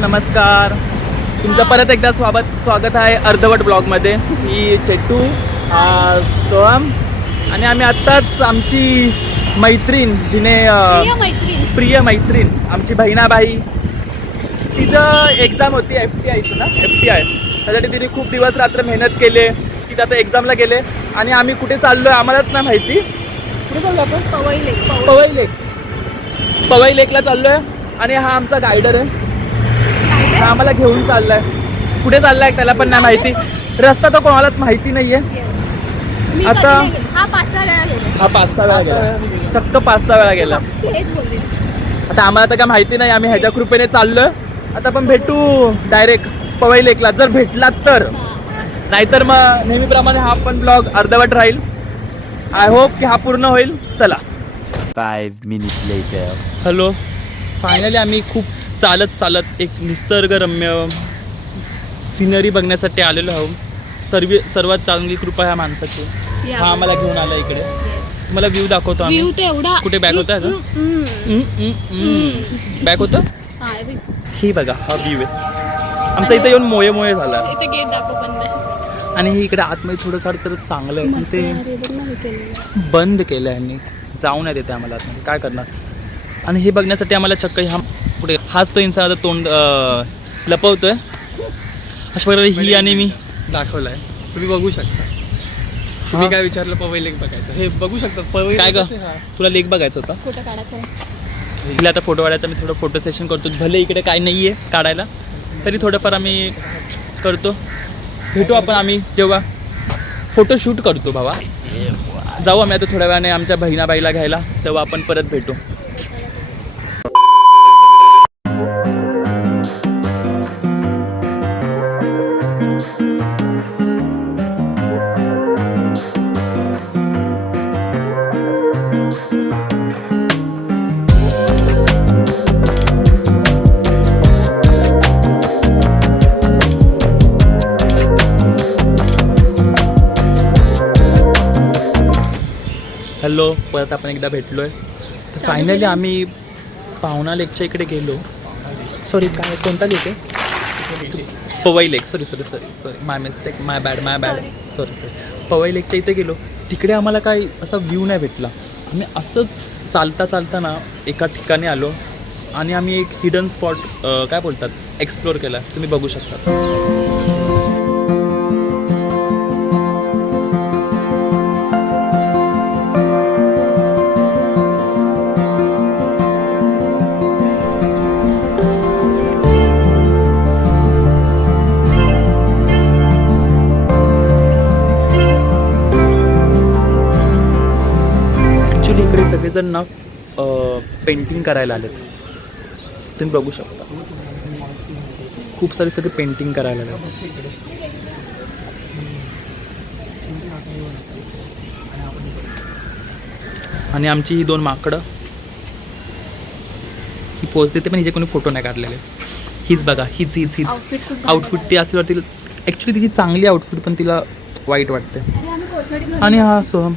नमस्कार. तुमचं परत एकदा स्वागत आहे अर्धवट ब्लॉगमध्ये. मी चेट्टू, सोहम आणि आम्ही आत्ताच आमची मैत्रीण जिने प्रिय मैत्रीण आमची बहिणाबाई, तिचं एक्झाम होती FTI ना, FTI. त्यासाठी तिने खूप दिवस रात्र मेहनत केले. तिथं आता एक्झामला गेले आणि आम्ही कुठे चाललो आहे आम्हालाच नाही माहिती. कुठे चाललो आपण? पवई लेकला चाललो आहे. आणि हा आमचा गायडर आहे. हा आम्हाला घेऊन चाललाय. कुठे चाललाय त्याला पण नाही माहिती. रस्ता तर कोणालाच माहिती नाहीये. आता हा 5-6 वेळा गेला. चक्क 5-6 वेळा गेला. आता आम्हाला तर काय माहिती नाही. आम्ही ह्याच्या कृपेने चाललोय. आता आपण भेटू डायरेक्ट पवई लेकला, जर भेटलात तर. नाहीतर मग नेहमीप्रमाणे हा पण ब्लॉग अर्धवट राहील. आय होप की हा पूर्ण होईल. चला. 5 minutes later. हॅलो. फायनली आम्ही खूप चालत एक निसर्गरम्य सिनरी बघण्यासाठी आलेलो आहोत. सर्वात चांगली कृपा ह्या माणसाची. हा आम्हाला घेऊन आला इकडे. मला व्ह्यू दाखवतो आम्ही. कुठे बॅक होतं ह्याचं? बॅक होतं? ही बघा हा व्ह्यू आहे आमचा. इथं येऊन मोये झाला. आणि हे इकडे आतमध्ये थोडं फार तर चांगलं आहे पण ते बंद केलं आहे यांनी. जाऊ नाही देते आम्हाला आतमध्ये. काय करणार. आणि हे बघण्यासाठी आम्हाला चक्क ह्या पुढे हाच तो इन्सान तोंड लपवतोय. अशा प्रकारे ही आणि मी दाखवलाय. तुम्ही बघू शकता. तुम्ही काय विचारलं? पवई लेक बघायचं. हे बघू शकता. पवई काय ग, तुला लेक बघायचा होता? फोटो काढायचा. तिला आता फोटो काढायचा. मी थोडं फोटो सेशन करतो. भले इकडे काय नाही आहे काढायला तरी थोडंफार आम्ही करतो. भेटू आपण आम्ही जेव्हा फोटोशूट करतो बाबा. जाऊ आम्ही आता थोड्या वेळाने आमच्या बहिणाबाईला घ्यायला. तेव्हा आपण परत भेटू. हॅलो. परत आपण एकदा भेटलो आहे. तर फायनली आम्ही पाहुणा लेकच्या इकडे गेलो. सॉरी काय कोणता लेक आहे? पवई लेक. सॉरी माय मिस्टेक. माय बॅड. सॉरी. पवई लेकच्या इथे गेलो. तिकडे आम्हाला काही असा व्ह्यू नाही भेटला. आम्ही असंच चालता ना एका ठिकाणी आलो आणि आम्ही एक हिडन स्पॉट काय बोलतात एक्सप्लोर केला. तुम्ही बघू शकता. इकडे सगळेजण ना पेंटिंग करायला आलेत. तुम्ही बघू शकता. खूप सारे सगळे पेंटिंग करायला आलेत. आणि आमची ही 2 माकडं ही पोच देते पण हिचे कोणी फोटो नाही काढलेले. हीच बघा. हीच आउटफिट ती असल्यावरती ॲक्च्युली तिची चांगली आउटफिट पण तिला वाईट वाटते. आणि हा सोहम.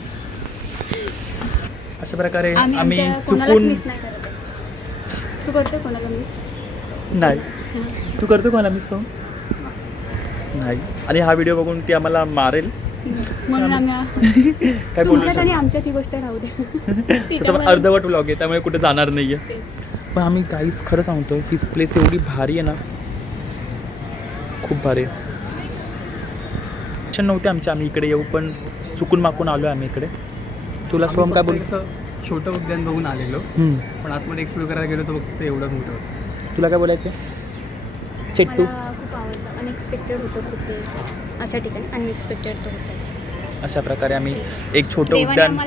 अशा प्रकारे आम्ही चुकून तू करतो कोणाला मिस? नाही. तू करतो कोणाला मिस? सोहम नाही. आणि हा व्हिडिओ बघून ती आम्हाला मारेल म्हणून आम्ही काय बोलू आणि आमच्यात ही गोष्ट राहू दे. तसं पण अर्धवट व्लॉग आहे त्यामुळे कुठे जाणार नाही आहे. पण आम्ही काहीच खरं सांगतो ही प्लेस एवढी भारी आहे ना. खूप भारी आहे. इच्छा नव्हती आम्ही इकडे येऊ पण चुकून माकून आलो आहे आम्ही इकडे. तुला सोहम काय बोलतो? छोटं उद्यान बघून आलेलो पण आतमध्ये एक्सप्लोर करायला गेलो तर फक्त एवढं मोठं होतं. तुला काय बोलायचं? चेट्टू. मला खूप आवडतं. अनएक्सपेक्टेड होतं खूप ते. अशा ठिकाणी अनएक्सपेक्टेड तो होतं. अशा प्रकारे आम्ही एक छोटं उद्यान.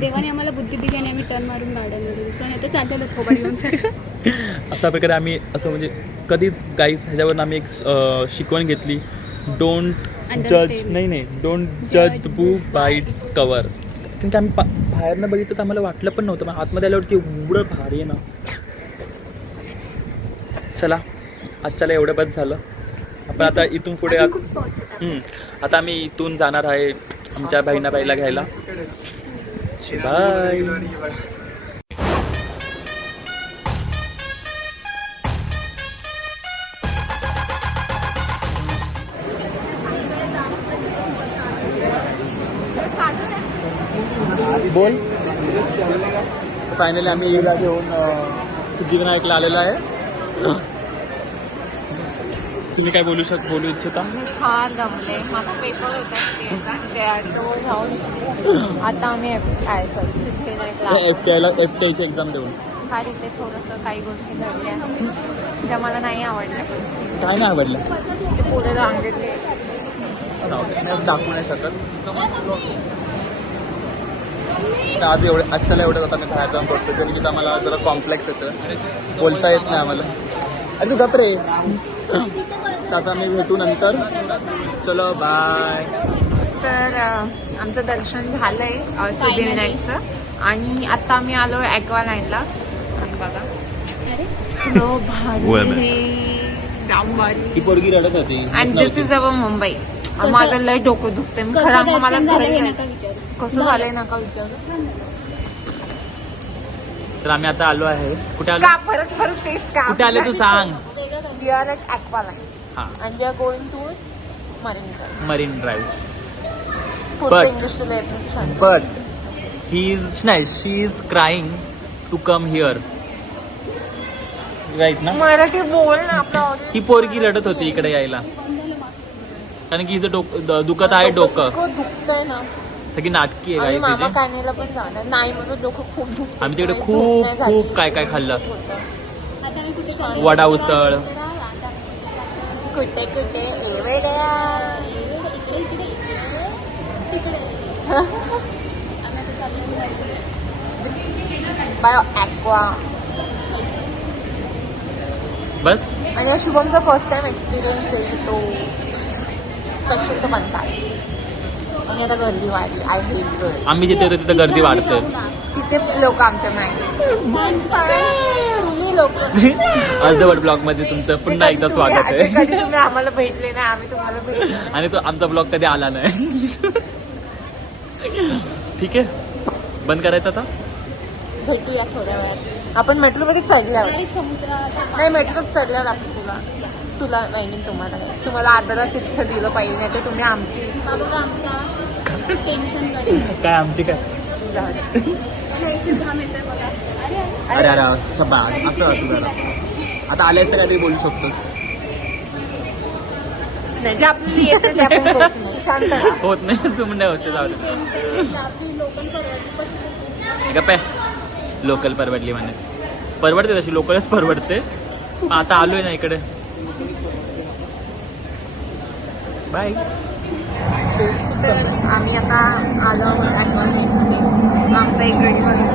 देवाने आम्हाला बुद्धी दिली आणि आम्ही टर्न मारून गार्डनमध्ये दिसतो आणि आता चाललेलो थोबा घेऊन. अशा प्रकारे आम्ही असं म्हणजे कधीच गाईस ह्याच्यावरून आम्ही एक शिकवण घेतली. डोंट जज the book by its cover. कारण की आम्ही बाहेरनं बघितलं तर आम्हाला वाटलं पण नव्हतं पण आतमध्ये आल्यावरती एवढं भारी आहे ना. चला आजच्याला एवढं बस झालं. आपण आता इथून पुढे आता आम्ही इथून जाणार आहे आमच्या बहिणाबाईला घ्यायला. बाय. बोल. फायनली आम्ही हिला घेऊन सिद्धिविनायकला आलेलो आहे. तुम्ही काय बोलू इच्छिता? फार दमले. माझा पेपर होता तो जाऊन आता आम्ही सिद्धिविनायकला FTIची एक्झाम देऊन. फार इथे थोडंसं काही गोष्टी घडल्या ज्या मला नाही आवडल्या. काय नाही आवडलं? ते पुढे रांगेतले दाखवू नाही शकत. तर आज आजच्याला एवढं आता मी बाहेर जाऊन करतो तरी की आम्हाला जरा कॉम्प्लेक्स येतं, बोलता येत नाही आम्हाला. अरे तू गप रे. आता मी भेटू नंतर. चलो बाय. तर आमचं दर्शन झालंय सिद्धिविनायकचं आणि आता आम्ही आलो ॲक्वालाईनला. आणि बघा जाम भारी. ही पोरगी रडत होती. And this is our Mumbai. माझं लय डोकं दुखतंय. मी खरं मला कसं झालंय नका विचारू. तर आम्ही आता आलो आहे. कुठे आलो? का परत तेच का कुठे आले तू सांग. वी आर ॲट ॲक्वालाईन हा, and we are going towards Marine Drive. पुढचं इंग्लिश तुला येत नाही. But she is crying to come here. Right ना? मराठी बोल ना आपला. ही पोरगी रडत होती इकडे यायला कारण की हिचं दुखत आहे डोकं. दुखतंय ना. सगळी नाटकी आहे आम्ही मामा गायची. कानेला पण जाणार नाही. माझं डोकं खूप दुखतं. आम्ही तिकडे खूप काय खाल्लं. वडा उसळ. कुठे एवे गया. Bye aqua. बस आणि या शुभमचा फर्स्ट टाइम एक्सपिरियन्स आहे. तो स्पेशल तो बनतात. आणि आता गर्दी वाढली. आय हेट गर्दी. आम्ही जिथे होतो तिथे गर्दी वाढते. तिथे लोक आमच्या मागे. तुम्ही लोक अर्धवट ब्लॉग मध्ये तुमचं पुन्हा एकदा स्वागत आहे. कधी तुम्ही आम्हाला भेटले नाही आम्ही तुम्हाला भेटले. आणि तो आमचा ब्लॉग कधी आला नाही. ठीक आहे, बंद करायचं आता. भेटूया थोड्या वेळात. आपण मेट्रोमध्ये चढल्यावर नाही मेट्रोत चढल्यावर आपण तुला नाही तुम्हाला आदरा तीर्थ दिलं पाहिजे. नाही तर तुम्ही आमची टेन्शन काय आमची काय. अरे असं बाग असं असं जरा आता आल्यास तर काहीतरी बोलू शकतोस. नाही जे आपल्याला येते ते आपण होत नाही. शांत राहा. होत नाही चुमण्या होते. जाऊ दे. गप्प आहे. लोकल परवडली म्हणे. परवडते तशी लोकलच परवडते. आता आलोय ना इकडे. बाय. तर आम्ही आता आलो ॲक्वालाईनमध्ये. आमचा एक गडी बघा.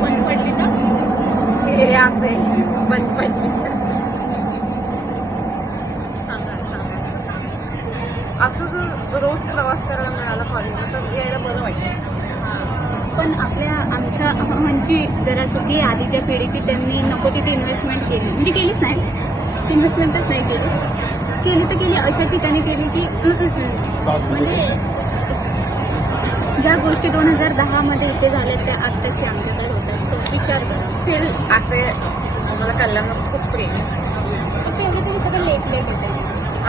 बंद पडली तर हे असे बंद पडली. सांगा असं जर रोज प्रवास करायला मिळाला कॉलेजला तर यायला बरं वाटतं. पण आमच्या म्हणजे जरा चुकी आधीच्या पिढीची त्यांनी नको तिथे इन्व्हेस्टमेंट केली. म्हणजे केलीच नाही, इन्व्हेस्टमेंटच नाही केली तर केली अशा ठिकाणी केली की म्हणजे ज्या गोष्टी 2010 मध्ये इथे झाल्या त्या आत्ताशी आमच्याकडे होतात. सो विचार कर. स्टील असे आम्हाला कल्याणला खूप प्रेम आहे. तेवढे तरी सगळं लेट होते.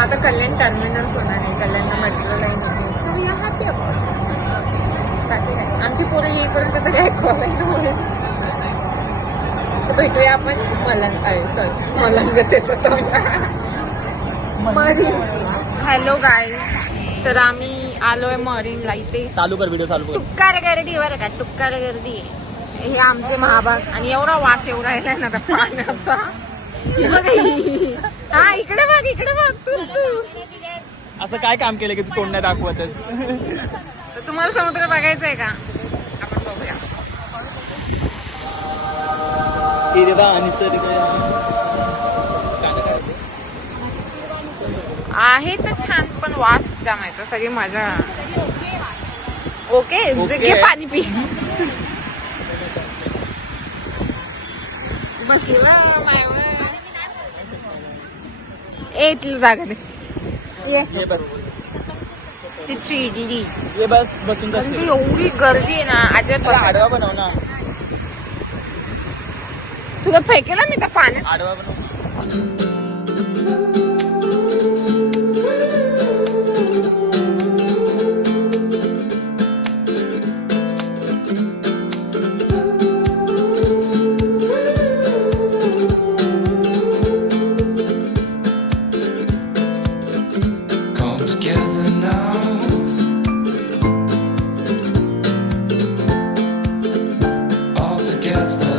आता कल्याण टर्मिनल्स होणार आहे. कल्याणला मेट्रो लाईन येते. So we are happy about. बाकी काय आमची पोरं येईपर्यंत तरी ऐकवायला होईल. तर भेटूया आपण मलंगच येतो तो. Hello guys. तर आम्ही आलोय मरीनला. इथे चालू कर व्हिडिओ चालू कर. टुक्कार गर्दी बरं का. टुक्कार गर्दी आहे. हे आमचे महाभाग. आणि एवढा वास एवढा येत आहे ना त्या पाण्याचा. हा इकडे बघ तू असं काय काम केलं की तू तोंड नाही दाखवतच. तर तुम्हाला समुद्र बघायचा आहे का. आपण बघूया. आहे तर छान पण वास जाम येतो. सगळी मजा. ओके घे पाणी पी. बसली ए तुला जागा दे. ये बस. ती चिडली. ये बस बसून म्हणजे एवढी गर्दी आहे ना अजिबात बस. आडवा बनव ना. तुला फेकेला मी त्या पाण्यात. आडवा बनव. Come together now. All together.